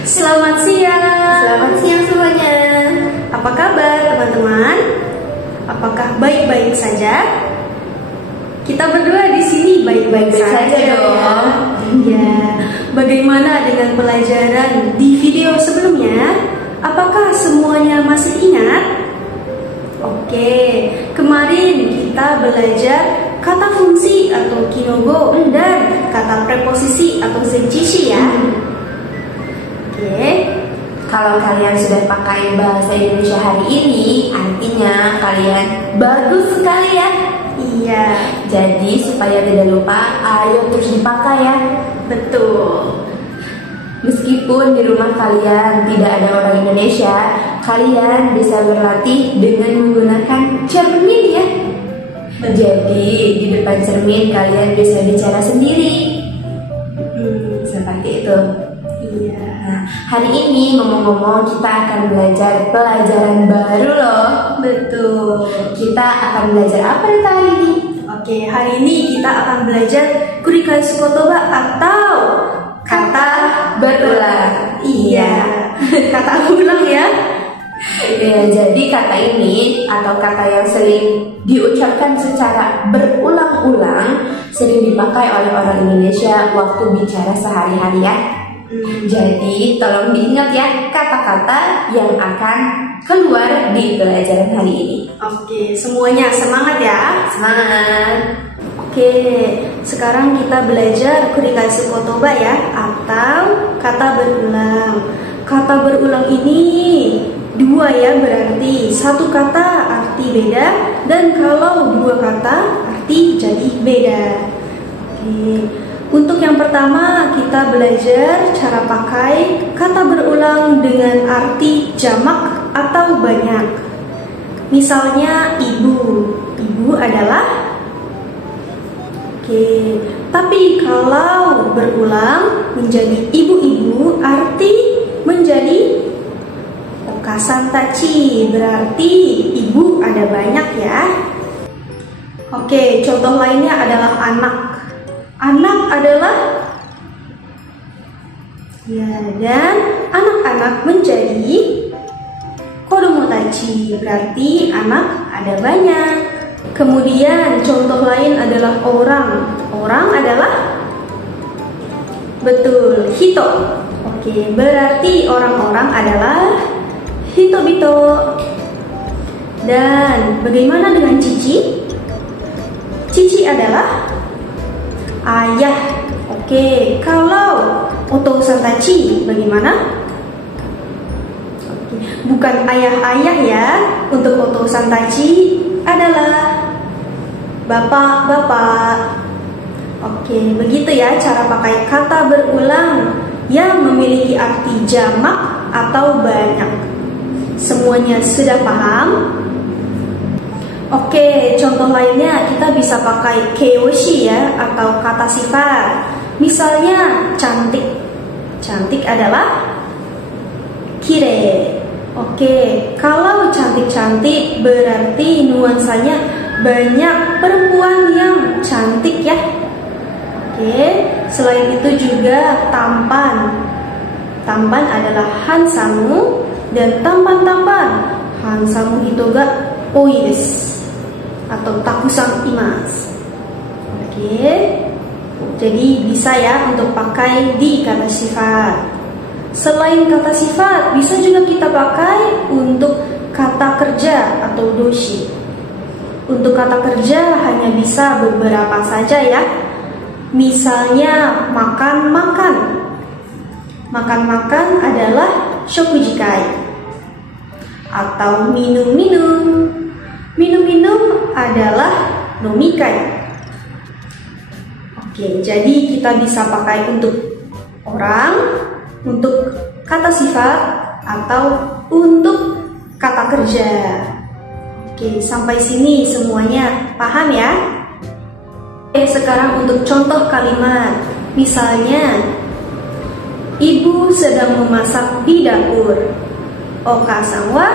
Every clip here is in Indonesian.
Selamat siang. Selamat siang semuanya. Apa kabar teman-teman? Apakah baik-baik saja? Kita berdua di sini baik-baik saja dong. Ya. Bagaimana dengan pelajaran di video sebelumnya? Apakah semuanya masih ingat? Oke, kemarin kita belajar kata fungsi atau kinogo dan kata preposisi atau zenjishi ya. Oke, Kalau kalian sudah pakai bahasa Indonesia hari ini, artinya kalian bagus sekali ya. iya, Jadi supaya tidak lupa, ayo terus dipakai ya. betul. Meskipun di rumah kalian tidak ada orang Indonesia, kalian bisa berlatih dengan menggunakan cermin ya. Jadi di depan cermin kalian bisa bicara sendiri. Seperti itu. Iya. Nah, hari ini ngomong-ngomong kita akan belajar pelajaran baru loh. Betul. Kita akan belajar apa Rita hari ini? Oke, hari ini kita akan belajar kurikai sukotoba atau kata berulang. Iya, kata ulang ya. Ya, jadi kata ini atau kata yang sering diucapkan secara berulang-ulang sering dipakai oleh orang Indonesia waktu bicara sehari-hari ya. Jadi tolong diingat ya kata-kata yang akan keluar di pelajaran hari ini. Oke, semuanya semangat ya. Semangat! Oke, sekarang kita belajar kurikai sukotoba ya, atau kata berulang. Kata berulang ini dua ya, berarti satu kata arti beda, dan kalau dua kata arti jadi beda. Oke, untuk yang pertama kita belajar cara pakai kata berulang dengan arti jamak atau banyak. Misalnya ibu, ibu adalah. Oke, tapi kalau berulang menjadi ibu-ibu arti menjadi okasantachi, berarti ibu ada banyak ya. Oke, contoh lainnya adalah anak. Anak adalah ya, dan anak-anak menjadi kodomotachi, berarti anak ada banyak. Kemudian contoh lain adalah orang. Orang adalah betul, hito. Oke, berarti orang-orang adalah hitobito. Dan bagaimana dengan cici? Cici adalah ayah. Oke, kalau otosantachi bagaimana? Oke, bukan ayah-ayah ya. Untuk otosantachi adalah bapak-bapak. Oke, begitu ya cara pakai kata berulang yang memiliki arti jamak atau banyak. Semuanya sudah paham? Oke, contoh lainnya kita bisa pakai keiyoshi ya, atau kata sifat. Misalnya cantik. Cantik adalah kirei. Oke, kalau cantik-cantik berarti nuansanya banyak perempuan yang cantik ya. Oke, selain itu juga tampan. Tampan adalah hansamu, dan tampan-tampan hansamu hitoga oi desu atau takusan imasu. Oke, jadi bisa ya untuk pakai di kata sifat. Selain kata sifat, bisa juga kita pakai untuk kata kerja atau doshi. Untuk kata kerja hanya bisa beberapa saja ya. Misalnya makan-makan. Makan-makan adalah shokujikai. Atau minum-minum. Minum-minum adalah nomikai. Oke, jadi kita bisa pakai untuk orang, untuk kata sifat, atau untuk kata kerja. Oke, sampai sini semuanya paham ya? Sekarang untuk contoh kalimat. Misalnya, ibu sedang memasak di dapur. Okasan wa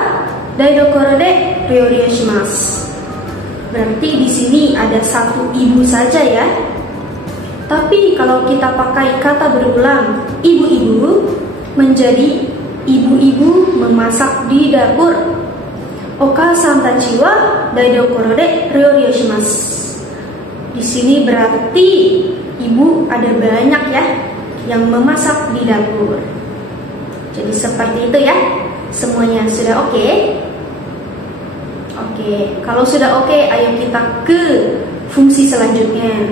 daidokoro de ryouri shimasu. Berarti di sini ada satu ibu saja ya. Tapi kalau kita pakai kata berulang ibu-ibu, menjadi ibu-ibu memasak di dapur. Okasan tachi wa daidokoro de ryoryoushimasu. Di sini berarti ibu ada banyak ya yang memasak di dapur. Jadi seperti itu ya. Semuanya sudah oke? Oke, kalau sudah oke, ayo kita ke fungsi selanjutnya.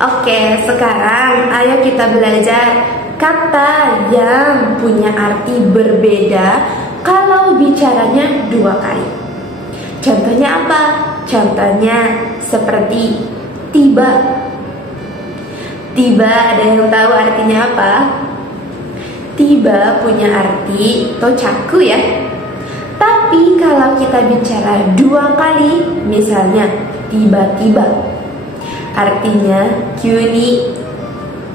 Oke, sekarang ayo kita belajar kata yang punya arti berbeda kalau bicaranya dua kali. Contohnya apa? Contohnya seperti tiba. Tiba, ada yang tahu artinya apa? Tiba punya arti tochaku ya. Tapi kalau kita bicara dua kali, misalnya tiba-tiba, artinya kyuni.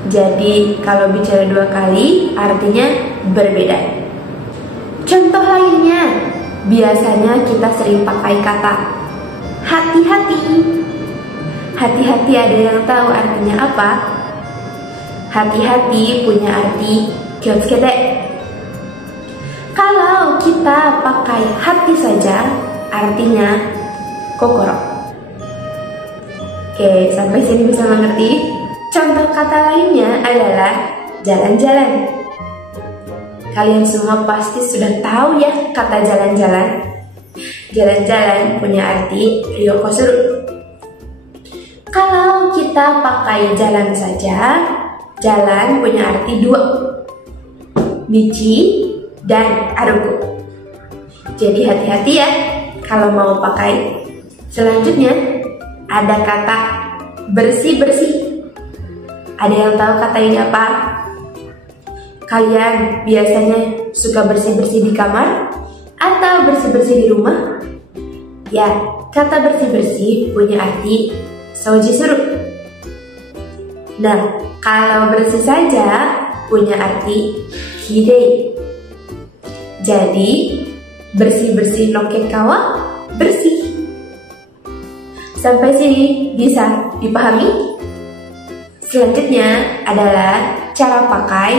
Jadi kalau bicara dua kali, artinya berbeda. Contoh lainnya, biasanya kita sering pakai kata hati-hati. Hati-hati, ada yang tahu artinya apa? Hati-hati punya arti kyotsukete. Kalau kita pakai hati saja, artinya kokoro. Oke, sampai sini bisa mengerti? Contoh kata lainnya adalah jalan-jalan. Kalian semua pasti sudah tahu ya kata jalan-jalan. Jalan-jalan punya arti ryokosuru. Kalau kita pakai jalan saja, jalan punya arti dua, michi dan aruku. Jadi hati-hati ya kalau mau pakai. Selanjutnya ada kata bersih-bersih. Ada yang tahu kata ini apa? Kalian biasanya suka bersih-bersih di kamar atau bersih-bersih di rumah? Ya, kata bersih-bersih punya arti soujisuru. Nah, kalau bersih saja punya arti kirei. Jadi, bersih-bersih nokekawa bersih. Sampai sini bisa dipahami? Selanjutnya adalah cara pakai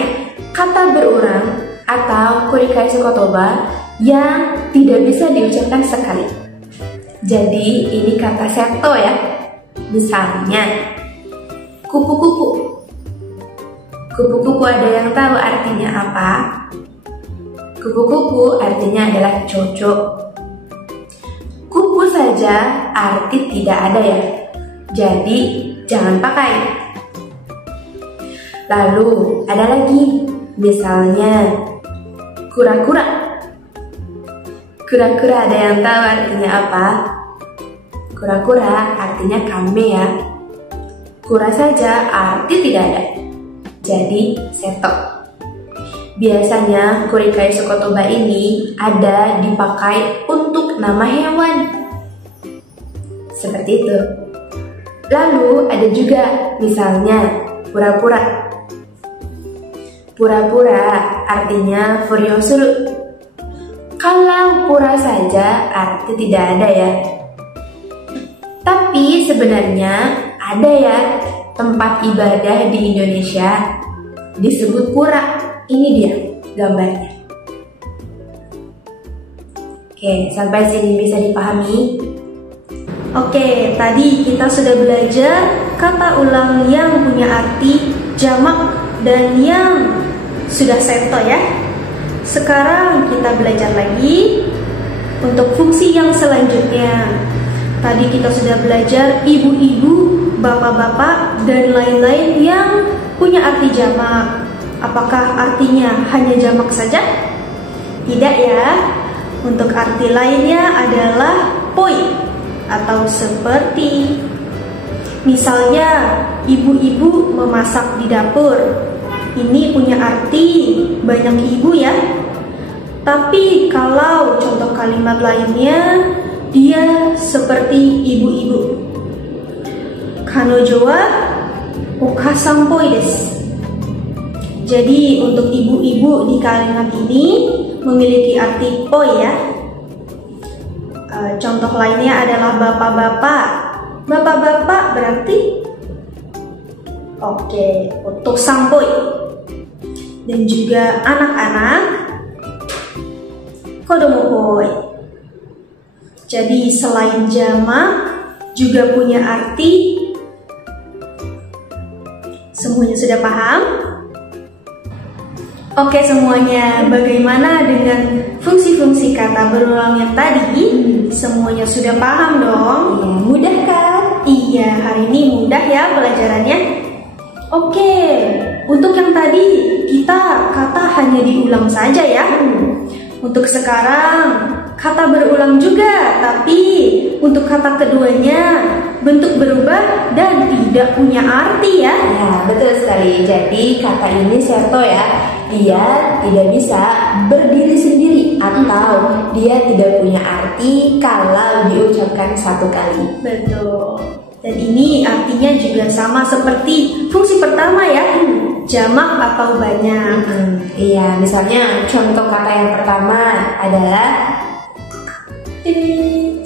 kata berulang atau kurikaisu kotoba yang tidak bisa diucapkan sekali. Jadi, ini kata seto ya. Misalnya, kupu-kupu. Kupu-kupu ada yang tahu artinya apa? Kupu-kupu artinya adalah cocok. Kupu saja arti tidak ada ya. Jadi jangan pakai. Lalu ada lagi, misalnya kura-kura. Kura-kura ada yang tahu artinya apa? Kura-kura artinya kame ya. Kura saja arti tidak ada. Jadi seto. Biasanya kurikaisu kotoba ini ada dipakai untuk nama hewan. Seperti itu. Lalu ada juga misalnya pura-pura. Pura-pura artinya furyosuru. Kalau pura saja arti tidak ada ya. Tapi sebenarnya ada ya tempat ibadah di Indonesia disebut pura. Ini dia gambarnya. Oke, sampai sini bisa dipahami? Oke, tadi kita sudah belajar kata ulang yang punya arti jamak dan yang sudah seto ya. Sekarang kita belajar lagi untuk fungsi yang selanjutnya. Tadi kita sudah belajar ibu-ibu, bapak-bapak, dan lain-lain yang punya arti jamak. Apakah artinya hanya jamak saja? Tidak ya. Untuk arti lainnya adalah poi atau seperti. Misalnya, ibu-ibu memasak di dapur. Ini punya arti banyak ibu ya. Tapi kalau contoh kalimat lainnya, dia seperti ibu-ibu. Kanojo wa okasan poi desu. Jadi untuk ibu-ibu di kalimat ini memiliki arti poi ya. Contoh lainnya adalah bapak-bapak. Bapak-bapak berarti oke, untuk sampoi. dan juga anak-anak kodomokoi. Jadi selain jamak juga punya arti. Semuanya sudah paham? Oke semuanya, bagaimana dengan fungsi-fungsi kata berulang yang tadi? Semuanya sudah paham dong? Iya, mudah kan? Iya, hari ini mudah ya pelajarannya. Oke, untuk yang tadi kita kata hanya diulang saja ya. Untuk sekarang kata berulang juga, tapi untuk kata keduanya bentuk berubah dan tidak punya arti ya. Ya, betul sekali. Jadi kata ini Serto ya, dia tidak bisa berdiri sendiri atau dia tidak punya arti kalau diucapkan satu kali. Betul. Dan ini artinya juga sama seperti fungsi pertama ya, jamak atau banyak. Iya, misalnya contoh kata yang pertama adalah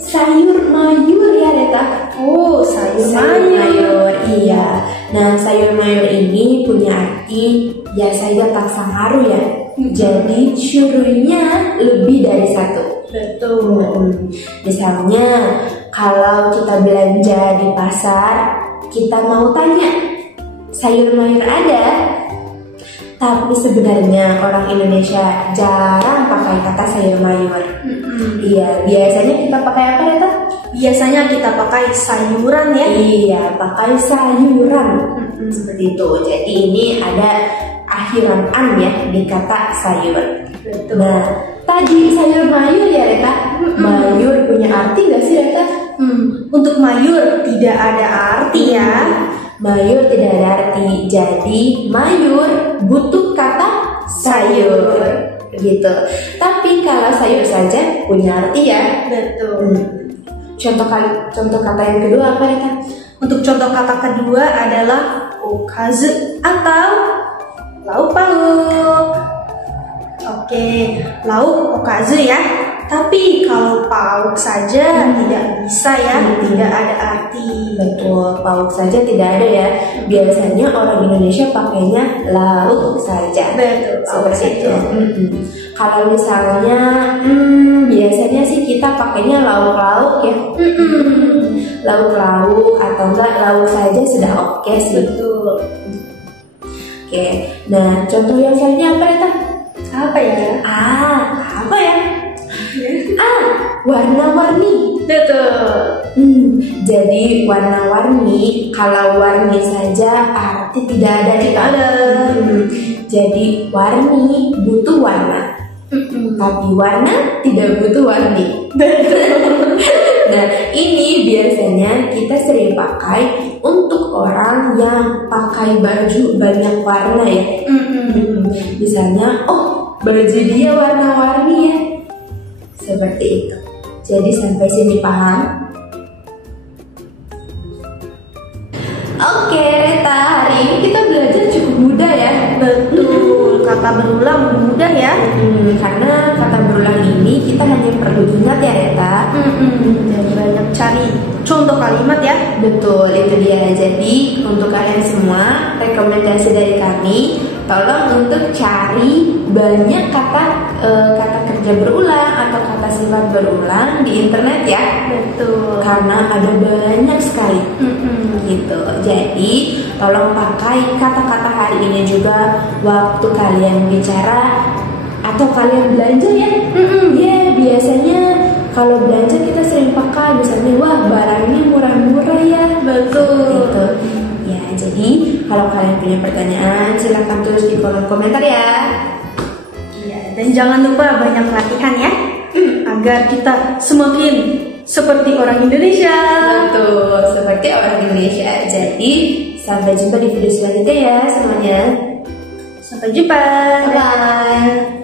sayur mayur ya Reta. Oh, sayur mayur. Iya. Nah, sayur mayur ini punya arti ya saja tak sangaru ya. Jadi syurunya lebih dari satu. Betul. Misalnya kalau kita belanja di pasar, kita mau tanya sayur mayur ada, tapi sebenarnya orang Indonesia jarang pakai kata sayur mayur. Iya, biasanya kita pakai apa ya, Teh? Biasanya kita pakai sayuran ya. Iya, pakai sayuran. Seperti itu. Jadi ini ada akhiran an ya di kata sayur. Betul. Nah, tadi sayur mayur ya, Reta. Mayur punya arti nggak sih, Reta? Untuk mayur tidak ada arti ya. Mayur tidak ada arti. Jadi mayur butuh kata sayur. Gitu. Tapi kalau sayur saja punya arti ya. Betul. Contoh kata yang kedua apa ya? Untuk contoh kata kedua adalah okazu atau lauk pauk. Oke, lauk okazu ya. Tapi kalau pauk saja tidak bisa ya, tidak ada arti. Betul, pauk saja tidak ada ya. Biasanya orang Indonesia pakainya lauk saja. Betul, seperti itu. Kalau misalnya biasanya sih kita pakainya lauk-lauk ya. Lauk-lauk atau enggak lauk saja sudah oke sih. Betul. Oke, nah contoh yang lainnya apa ya? Apa ya? Apa ya? Warna-warni. Betul. Jadi warna-warni, kalau warni saja arti tidak ada kita ada. Jadi warni butuh warna, tapi warna tidak butuh warni. Nah ini biasanya kita sering pakai untuk orang yang pakai baju banyak warna ya. Misalnya, oh baju dia warna-warni ya. Seperti itu. Jadi sampai sini paham? Oke, Reta, hari ini kita belajar cukup mudah ya. Betul, kata berulang mudah ya. Karena kata berulang ini kita hanya perlu ingat ya Reta. Dan banyak cari contoh kalimat ya. Betul, itu dia. Jadi untuk kalian semua, rekomendasi dari kami, tolong untuk cari banyak kata kerja berulang atau kata sifat berulang di internet ya. Betul. Karena ada banyak sekali. Gitu. Jadi tolong pakai kata-kata hari ini juga waktu kalian bicara atau kalian belanja ya. Ya biasanya kalau belanja kita sering pakai misalnya wah barangnya murah-murah ya. Betul. Gitu. Ya jadi kalau kalian punya pertanyaan silahkan tulis di kolom komentar ya. Dan jangan lupa banyak latihan ya, agar kita semakin seperti orang Indonesia. Betul, seperti orang Indonesia. Jadi sampai jumpa di video selanjutnya ya semuanya. Sampai jumpa. Bye.